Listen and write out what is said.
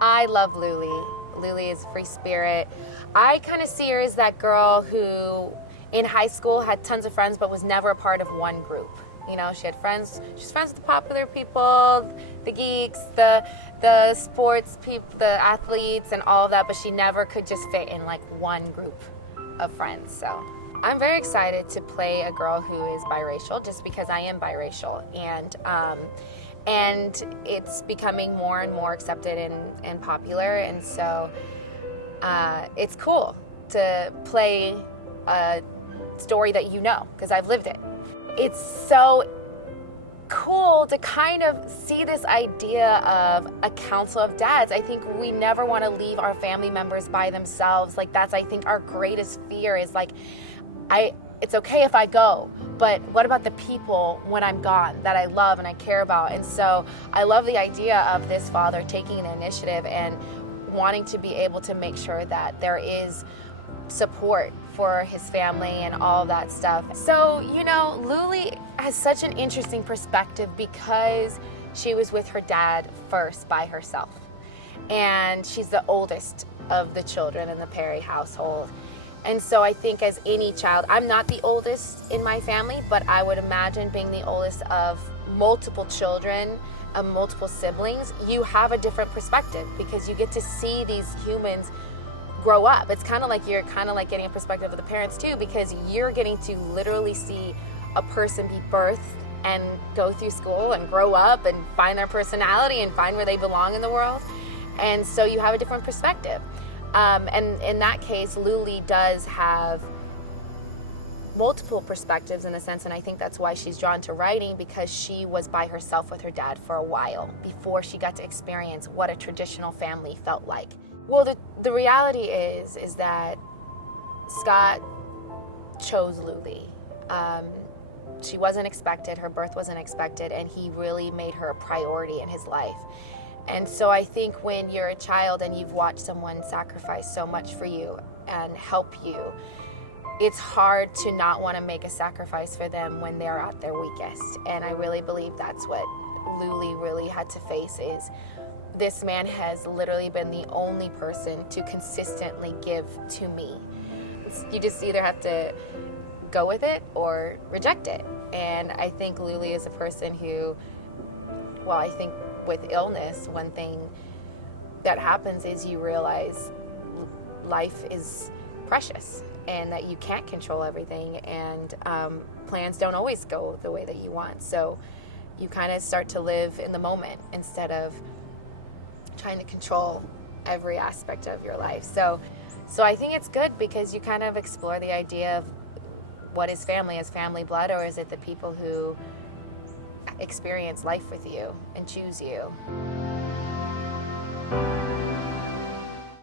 I love Luly. Luly is a free spirit. I kind of see her as that girl who in high school had tons of friends but was never a part of one group. You know, she had friends, she's friends with the popular people, the geeks, the sports people, the athletes and all of that, but she never could just fit in like one group of friends. So I'm very excited to play a girl who is biracial just because I am biracial, and it's becoming more and more accepted and popular, and so it's cool to play a story that you know because I've lived it. It's so cool to kind of see this idea of a council of dads. I think we never want to leave our family members by themselves. Like that's, I think, our greatest fear is like, it's okay if I go, but what about the people when I'm gone that I love and I care about? And so I love the idea of this father taking the initiative and wanting to be able to make sure that there is support for his family and all of that stuff. So, you know, Luly has such an interesting perspective because she was with her dad first by herself. And she's the oldest of the children in the Perry household. And so I think as any child, I'm not the oldest in my family, but I would imagine being the oldest of multiple children, of multiple siblings, you have a different perspective because you get to see these humans grow up. It's kind of like you're kind of like getting a perspective of the parents too, because you're getting to literally see a person be birthed and go through school and grow up and find their personality and find where they belong in the world. And so you have a different perspective. And in that case, Luly does have multiple perspectives in a sense, and I think that's why she's drawn to writing, because she was by herself with her dad for a while before she got to experience what a traditional family felt like. Well, the reality is that Scott chose Luly. She wasn't expected, her birth wasn't expected, and he really made her a priority in his life. And so I think when you're a child and you've watched someone sacrifice so much for you and help you, it's hard to not want to make a sacrifice for them when they're at their weakest. And I really believe that's what Luly really had to face, is this man has literally been the only person to consistently give to me. You just either have to go with it or reject it. And I think Luly is a person who, well, I think with illness, one thing that happens is you realize life is precious and that you can't control everything, and plans don't always go the way that you want. So you kind of start to live in the moment instead of trying to control every aspect of your life. So I think it's good because you kind of explore the idea of what is family? Is family blood, or is it the people who experience life with you and choose you?